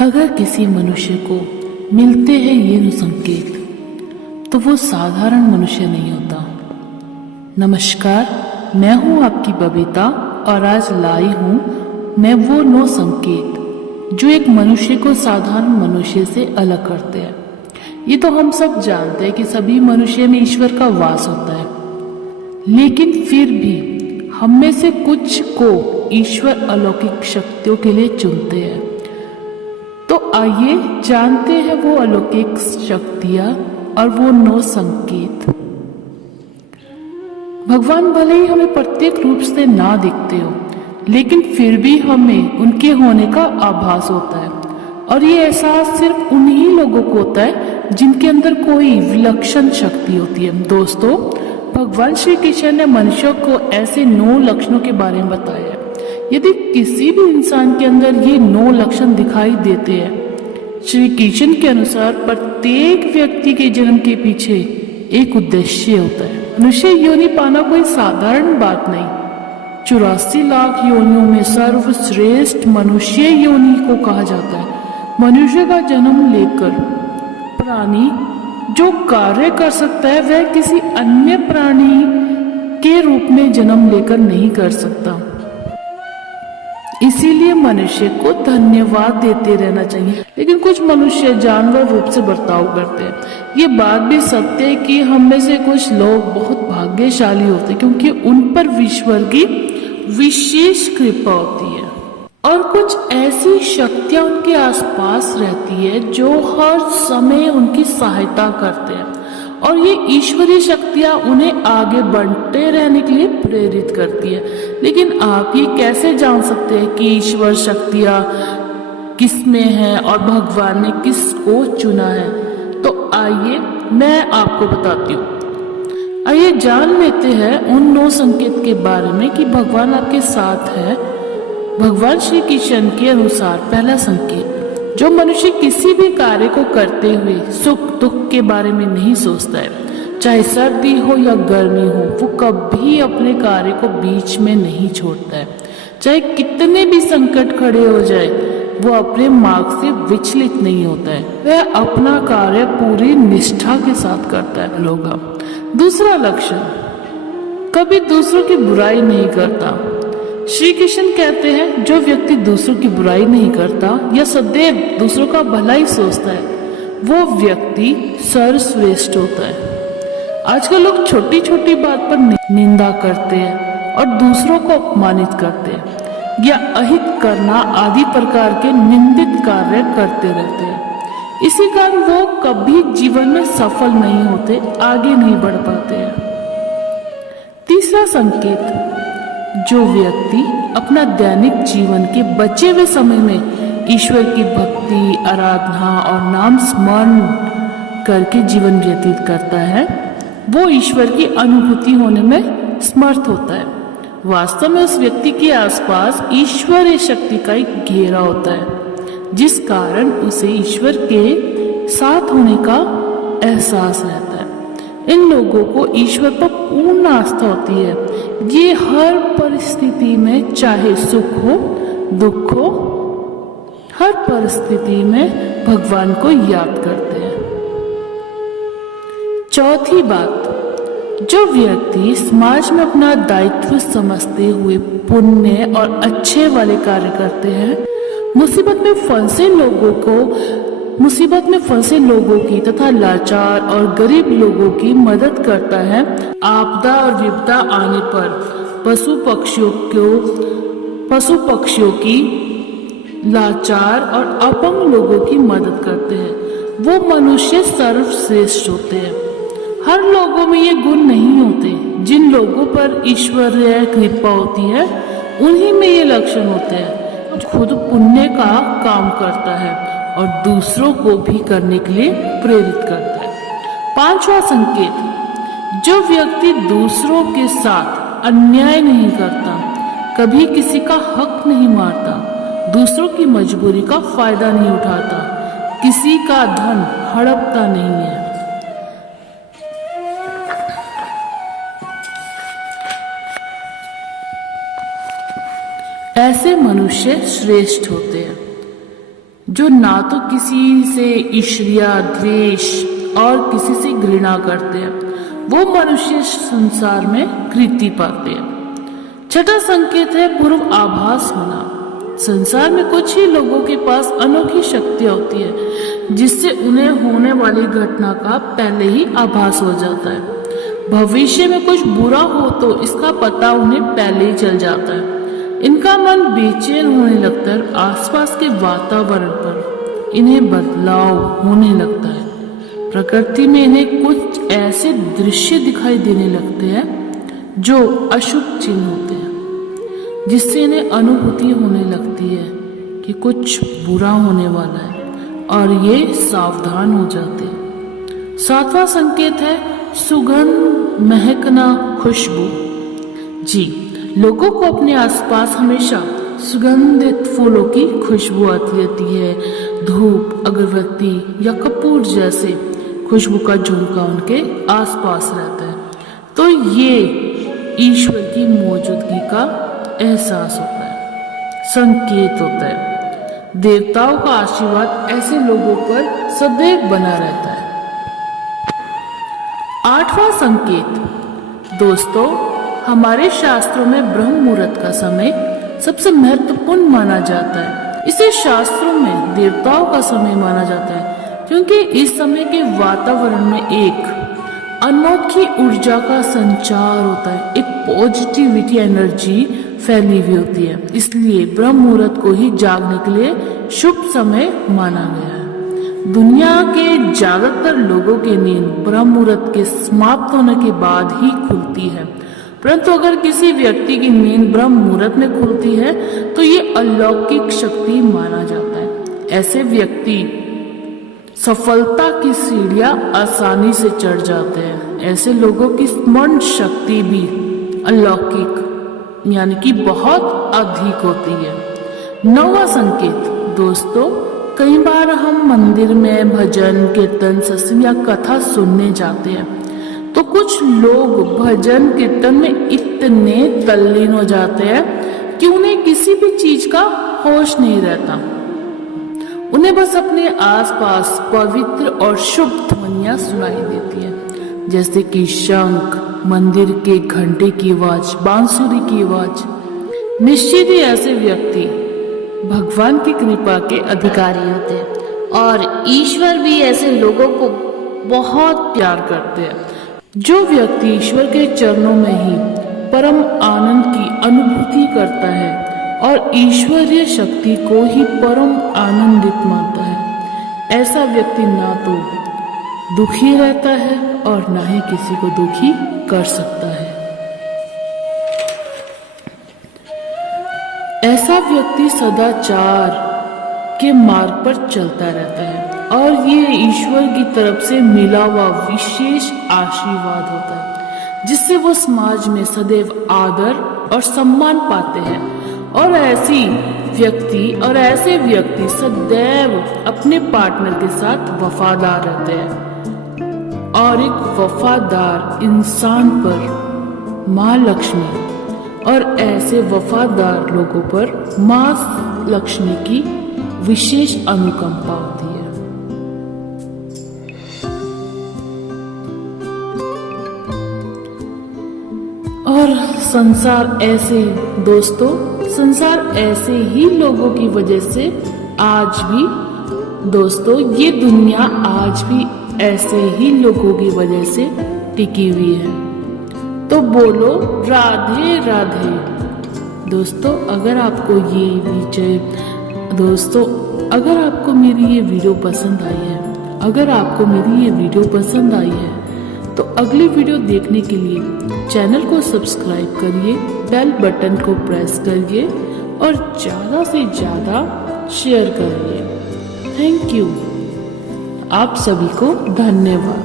अगर किसी मनुष्य को मिलते हैं ये संकेत, तो वो साधारण मनुष्य नहीं होता। नमस्कार, मैं हूँ आपकी बबीता और आज लाई हूँ मैं वो 9 संकेत जो एक मनुष्य को साधारण मनुष्य से अलग करते हैं। ये तो हम सब जानते हैं कि सभी मनुष्य में ईश्वर का वास होता है, लेकिन फिर भी हम में से कुछ को ईश्वर अलौकिक शक्तियों के लिए चुनते हैं। तो आइए जानते हैं वो अलौकिक शक्तियां और वो 9 संकेत। भगवान भले ही हमें प्रत्येक रूप से ना दिखते हो, लेकिन फिर भी हमें उनके होने का आभास होता है, और ये एहसास सिर्फ उन्हीं लोगों को होता है जिनके अंदर कोई विलक्षण शक्ति होती है। दोस्तों, भगवान श्री कृष्ण ने मनुष्यों को ऐसे 9 लक्षणों के बारे में बताया है। यदि किसी भी इंसान के अंदर ये 9 लक्षण दिखाई देते हैं, श्री कृष्ण के अनुसार प्रत्येक व्यक्ति के जन्म के पीछे एक उद्देश्य होता है। मनुष्य योनि पाना कोई साधारण बात नहीं। 84 लाख योनियों में सर्वश्रेष्ठ मनुष्य योनि को कहा जाता है। मनुष्य का जन्म लेकर प्राणी जो कार्य कर सकता है वह किसी अन्य प्राणी के रूप में जन्म लेकर नहीं कर सकता। इसीलिए मनुष्य को धन्यवाद देते रहना चाहिए। लेकिन कुछ मनुष्य जानवर रूप से बर्ताव करते हैं। ये बात भी सत्य है कि हम में से कुछ लोग बहुत भाग्यशाली होते हैं, क्योंकि उन पर ईश्वर की विशेष कृपा होती है और कुछ ऐसी शक्तियां उनके आसपास रहती है जो हर समय उनकी सहायता करते हैं, और ये ईश्वरीय शक्तियां उन्हें आगे बढ़ते रहने के लिए प्रेरित करती है। लेकिन आप ये कैसे जान सकते हैं कि ईश्वर शक्तियां किस में है और भगवान ने किसको चुना है? तो आइए मैं आपको बताती हूँ। आइए जान लेते हैं उन 9 संकेत के बारे में कि भगवान आपके साथ है। भगवान श्री कृष्ण के अनुसार पहला संकेत, जो मनुष्य किसी भी कार्य को करते हुए सुख दुख के बारे में नहीं सोचता है, चाहे सर्दी हो या गर्मी हो, वो कभी अपने कार्य को बीच में नहीं छोड़ता है। चाहे कितने भी संकट खड़े हो जाए, वो अपने मार्ग से विचलित नहीं होता है। वह अपना कार्य पूरी निष्ठा के साथ करता है। लोग दूसरा लक्षण, कभी दूसरों की बुराई नहीं करता। श्री कृष्ण कहते हैं, जो व्यक्ति दूसरों की बुराई नहीं करता या सदैव दूसरों का भला ही सोचता है, वो व्यक्ति सर्वश्रेष्ठ होता है। आजकल लोग छोटी छोटी बात पर निंदा करते हैं और दूसरों को अपमानित करते हैं या अहित करना आदि प्रकार के निंदित कार्य करते रहते हैं। इसी कारण वो कभी जीवन में सफल नहीं होते, आगे नहीं बढ़ पाते हैं। तीसरा संकेत, जो व्यक्ति अपना दैनिक जीवन के बचे हुए समय में ईश्वर की भक्ति, आराधना और नाम स्मरण करके जीवन व्यतीत करता है, वो ईश्वर की अनुभूति होने में समर्थ होता है। वास्तव में उस व्यक्ति के आसपास ईश्वरीय शक्ति का एक घेरा होता है, जिस कारण उसे ईश्वर के साथ होने का एहसास रहता है। इन लोगों को ईश्वर पर पूर्ण आस्था होती है। ये हर परिस्थिति में, चाहे सुख हो दुख हो, हर परिस्थिति में भगवान को याद करते हैं। चौथी बात, जो व्यक्ति समाज में अपना दायित्व समझते हुए पुण्य और अच्छे वाले कार्य करते हैं, मुसीबत में फंसे लोगों की तथा लाचार और गरीब लोगों की मदद करता है। आपदा और विपदा आने पर पशु पक्षियों की, लाचार और अपंग लोगों की मदद करते हैं। वो मनुष्य सर्वश्रेष्ठ होते हैं। हर लोगों में ये गुण नहीं होते। जिन लोगों पर ईश्वरीय कृपा होती है, उन्हीं में ये लक्षण होते हैं। खुद पुण्य का काम करता है और दूसरों को भी करने के लिए प्रेरित करता है। पांचवा संकेत, जो व्यक्ति दूसरों के साथ अन्याय नहीं करता, कभी किसी का हक नहीं मारता, दूसरों की मजबूरी का फायदा नहीं उठाता, किसी का धन हड़पता नहीं है, ऐसे मनुष्य श्रेष्ठ होते हैं। जो ना तो किसी से ईर्ष्या, द्वेष और किसी से घृणा करते हैं, वो मनुष्य संसार में कृति पाते हैं। छठा संकेत है पूर्व आभास होना। संसार में कुछ ही लोगों के पास अनोखी शक्तियां होती है, जिससे उन्हें होने वाली घटना का पहले ही आभास हो जाता है। भविष्य में कुछ बुरा हो तो इसका पता उन्हें पहले ही चल जाता है। इनका मन बेचैन होने लगता है, आसपास के वातावरण पर इन्हें बदलाव होने लगता है। प्रकृति में इन्हें कुछ ऐसे दृश्य दिखाई देने लगते हैं जो अशुभ चिन्ह होते हैं, जिससे इन्हें अनुभूति होने लगती है कि कुछ बुरा होने वाला है और ये सावधान हो जाते हैं। सातवां संकेत है सुगंध, महकना, खुशबू। जी, लोगों को अपने आसपास हमेशा सुगंधित फूलों की खुशबू आती रहती है। धूप, अगरबत्ती या कपूर जैसे खुशबू का झोंका उनके आसपास रहता है, तो ये ईश्वर की मौजूदगी का एहसास होता है, संकेत होता है। देवताओं का आशीर्वाद ऐसे लोगों पर सदैव बना रहता है। आठवां संकेत, दोस्तों, हमारे शास्त्रों में ब्रह्म मुहूर्त का समय सबसे महत्वपूर्ण माना जाता है। इसे शास्त्रों में देवताओं का समय माना जाता है, क्योंकि इस समय के वातावरण में एक अनोखी ऊर्जा का संचार होता है, एक पॉजिटिविटी एनर्जी फैली हुई होती है। इसलिए ब्रह्म मुहूर्त को ही जागने के लिए शुभ समय माना गया है। दुनिया के ज्यादातर लोगों की नींद ब्रह्म मुहूर्त के समाप्त होने के बाद ही खुलती है, परंतु अगर किसी व्यक्ति की नींद ब्रह्म मुहूर्त में खुलती है तो ये अलौकिक शक्ति माना जाता है। ऐसे व्यक्ति सफलता की सीढ़ियां आसानी से चढ़ जाते हैं। ऐसे लोगों की स्मरण शक्ति भी अलौकिक यानी कि बहुत अधिक होती है। नौवां संकेत, दोस्तों, कई बार हम मंदिर में भजन, कीर्तन, सत्संग या कथा सुनने जाते हैं, तो कुछ लोग भजन कीर्तन में इतने तल्लीन हो जाते हैं कि उन्हें किसी भी चीज का होश नहीं रहता। उन्हें बस अपने आसपास पवित्र और शुभ ध्वनियां सुनाई देती है, जैसे कि शंख, मंदिर के घंटे की आवाज, बांसुरी की आवाज। निश्चित ही ऐसे व्यक्ति भगवान की कृपा के अधिकारी होते हैं और ईश्वर भी ऐसे लोगों को बहुत प्यार करते हैं। जो व्यक्ति ईश्वर के चरणों में ही परम आनंद की अनुभूति करता है और ईश्वरीय शक्ति को ही परम आनंदित मानता है, ऐसा व्यक्ति ना तो दुखी रहता है और ना ही किसी को दुखी कर सकता है। ऐसा व्यक्ति सदाचार के मार्ग पर चलता रहता है और ये ईश्वर की तरफ से मिला हुआ विशेष आशीर्वाद होता है, जिससे वो समाज में सदैव आदर और सम्मान पाते हैं। और ऐसे व्यक्ति सदैव अपने पार्टनर के साथ वफादार रहते हैं और एक वफादार इंसान पर माँ लक्ष्मी और ऐसे वफादार लोगों पर माँ लक्ष्मी की विशेष अनुकंपा होती है। और संसार ऐसे ही लोगों की वजह से आज भी दोस्तों, ये दुनिया आज भी ऐसे ही लोगों की वजह से टिकी हुई है। तो बोलो राधे राधे। दोस्तों, अगर आपको मेरी ये वीडियो पसंद आई है, तो अगली वीडियो देखने के लिए चैनल को सब्सक्राइब करिए, बेल बटन को प्रेस करिए और ज़्यादा से ज़्यादा शेयर करिए। Thank you. आप सभी को धन्यवाद।